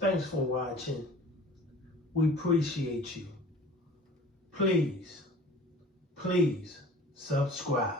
Thanks for watching. We appreciate you. Please subscribe.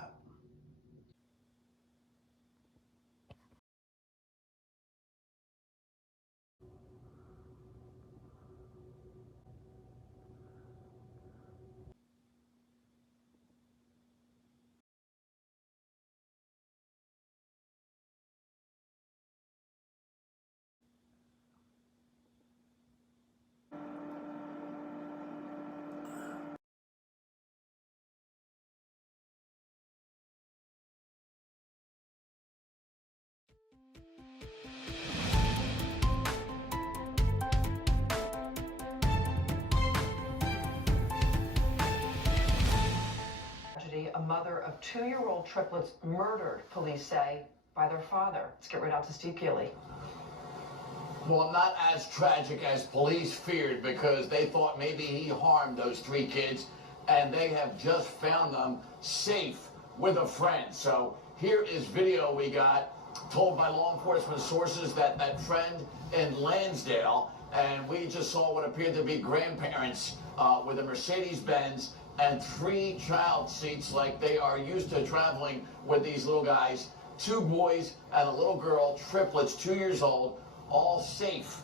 A mother of two-year-old triplets murdered, police say, by their father. Let's get right out to Steve Keeley. Well, not as tragic as police feared, because they thought maybe he harmed those three kids, and they have just found them safe with a friend. So here is video we got, told by law enforcement sources that friend in Lansdale, and we just saw what appeared to be grandparents with a Mercedes-Benz and 3 child seats, like they are used to traveling with these little guys. 2 boys and a little girl, triplets, 2 years old, all safe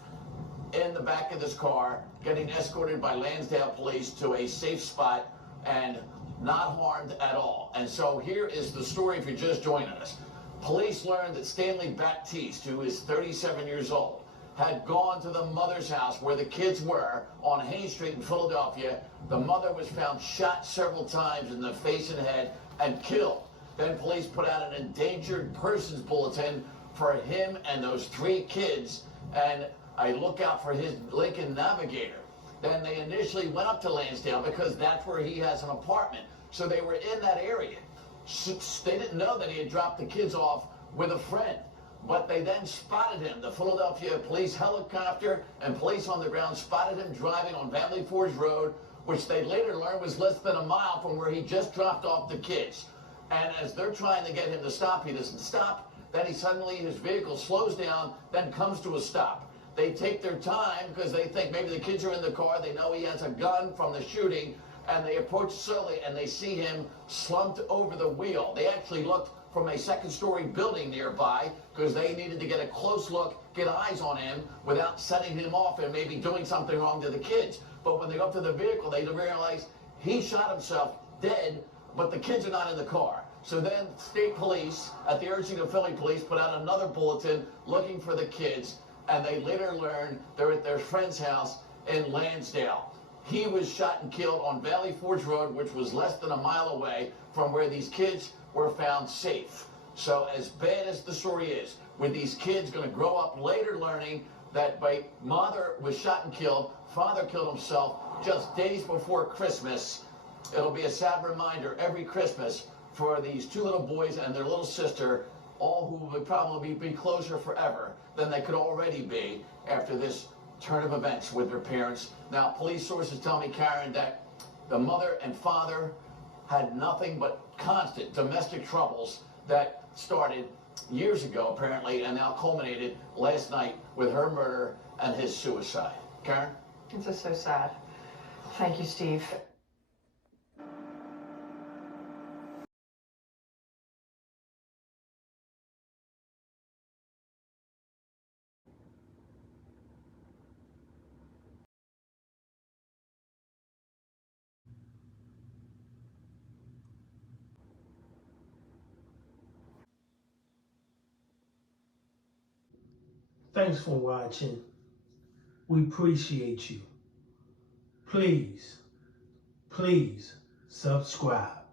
in the back of this car, getting escorted by Lansdale police to a safe spot and not harmed at all. And so here is the story if you're just joining us. Police learned that Stanley Baptiste, who is 37 years old, had gone to the mother's house where the kids were on Haines Street in Philadelphia. The mother was found shot several times in the face and head and killed. Then police put out an endangered persons bulletin for him and those 3 kids, and a lookout for his Lincoln Navigator. Then they initially went up to Lansdale because that's where he has an apartment. So they were in that area. They didn't know that he had dropped the kids off with a friend. But they then spotted him. The Philadelphia police helicopter and police on the ground spotted him driving on Valley Forge Road, which they later learned was less than a mile from where he just dropped off the kids. And as they're trying to get him to stop, he doesn't stop. Then his vehicle slows down, then comes to a stop. They take their time because they think maybe the kids are in the car. They know he has a gun from the shooting, and they approach slowly, and they see him slumped over the wheel. They actually looked from a 2nd-story building nearby because they needed to get a close look, get eyes on him without setting him off and maybe doing something wrong to the kids. But when they go up to the vehicle, they realize he shot himself dead, but the kids are not in the car. So then state police, at the urging of Philly police, put out another bulletin looking for the kids, and they later learned they're at their friend's house in Lansdale. He was shot and killed on Valley Forge Road, which was less than a mile away from where these kids were found safe. So as bad as the story is, with these kids going to grow up later learning that mother was shot and killed, father killed himself just days before Christmas, it'll be a sad reminder every Christmas for these 2 little boys and their little sister, all who would probably be closer forever than they could already be after this turn of events with their parents. Now, police sources tell me, Karen, that the mother and father had nothing but constant domestic troubles that started years ago, apparently, and now culminated last night with her murder and his suicide. Karen? It's just so sad. Thank you, Steve. Thanks for watching. We appreciate you. Please subscribe.